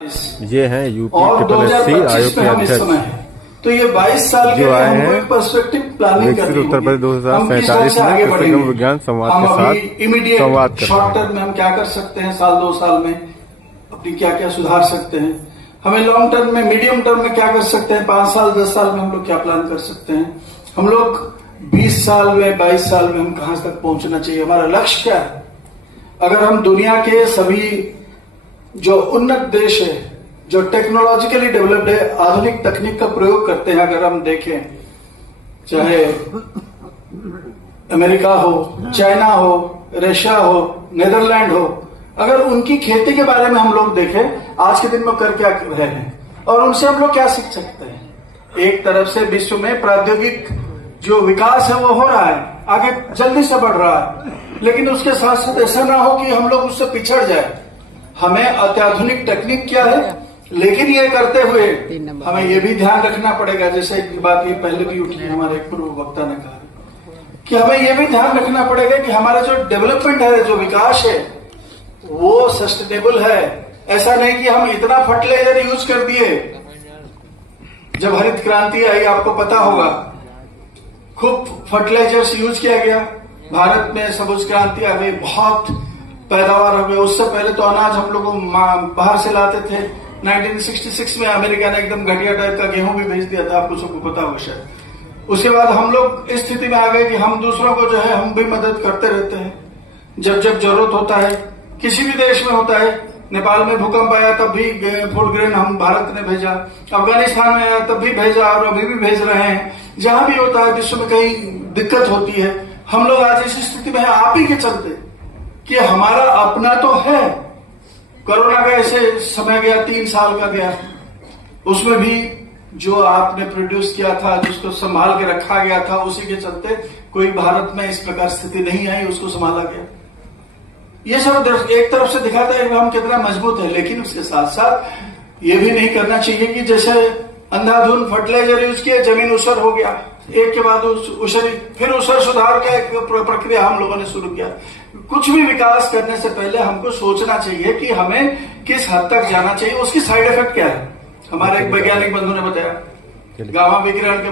ये हैं यूपी और SSC आयोग 2025 के में हम इस समय अध्यक्ष हैं। तो ये 22 साल के जो लिए आए हमको हैं एक पर्सपेक्टिव प्लानिंग विकसित करनी उत्तर प्रदेश होगी। हम किस तरह 2047 से में आगे कृषि बढ़ेंगे। विज्ञान संवाद हम के अभी साथ इमीडिएट संवाद कर शॉर्ट रहे हैं। टर्म में हम क्या कर सकते हैं, साल 2 साल में अपनी क्या क्या सुधार सकते हैं, हमें लॉन्ग टर्म में, मीडियम टर्म में क्या कर सकते हैं, 5 साल 10 साल में हम लोग क्या प्लान कर सकते हैं, हम लोग 20 साल में 22 साल में हम कहां तक पहुंचना चाहिए, हमारा लक्ष्य क्या है। अगर हम दुनिया के सभी जो उन्नत देश है, जो टेक्नोलॉजिकली डेवलप्ड है, आधुनिक तकनीक का प्रयोग करते हैं, अगर हम देखें, चाहे अमेरिका हो, चाइना हो, रशिया हो, नीदरलैंड हो, अगर उनकी खेती के बारे में हम लोग देखें, आज के दिन में कर क्या रहे हैं और उनसे हम लोग क्या सीख सकते हैं। एक तरफ से विश्व में प्रौद्योगिक जो विकास है वो हो रहा है, आगे जल्दी से बढ़ रहा है, लेकिन उसके साथ साथ ऐसा ना हो कि हम लोग उससे पिछड़ जाए। हमें अत्याधुनिक तकनीक क्या है, लेकिन ये करते हुए हमें ये भी ध्यान रखना पड़ेगा, जैसे एक बात ये पहले भी उठी, हमारे पूर्व वक्ता ने कहा कि हमें ये भी ध्यान रखना पड़ेगा कि हमारा जो डेवलपमेंट है, जो विकास है, वो सस्टेनेबल है। ऐसा नहीं कि हम इतना फर्टिलाइजर यूज कर दिए। जब हरित क्रांति आई, आपको पता होगा, खूब फर्टिलाइजर्स यूज किया गया, भारत में सबुज क्रांति आ गई, बहुत पैदावार हो गई। उससे पहले तो अनाज हम लोग बाहर से लाते थे। 1966 में अमेरिका ने एकदम घटिया टाइप का गेहूं भी भेज दिया था, आपको सबको पता होगा शायद। उसके बाद हम लोग इस स्थिति में आ गए कि हम दूसरों को जो है हम भी मदद करते रहते हैं, जब जब जरूरत होता है। किसी भी देश में होता है, नेपाल में भूकंप आया तब भी फूड ग्रेन हम भारत ने भेजा, अफगानिस्तान में आया तब भी भेजा और अभी भी भेज रहे हैं। जहां भी होता है विश्व में कहीं दिक्कत होती है, हम लोग आज इस स्थिति में है आप ही के चलते कि हमारा अपना तो है। कोरोना का ऐसे समय गया, 3 साल का गया, उसमें भी जो आपने प्रोड्यूस किया था, जिसको संभाल के रखा गया था, उसी के चलते कोई भारत में इस प्रकार स्थिति नहीं आई, उसको संभाला गया। ये सब एक तरफ से दिखाता है कि हम कितना मजबूत है, लेकिन उसके साथ साथ ये भी नहीं करना चाहिए कि जैसे अंधाधुंध फर्टिलाइजर यूज किया, जमीन ऊसर हो गया, एक के बाद ऊसरी, फिर ऊसर सुधार का एक प्रक्रिया हम लोगों ने शुरू किया। कुछ भी विकास करने से पहले हमको सोचना चाहिए कि हमें किस हद तक जाना चाहिए, उसकी साइड इफेक्ट क्या है। हमारे एक वैज्ञानिक बंधु ने बताया, गामा विकिरण के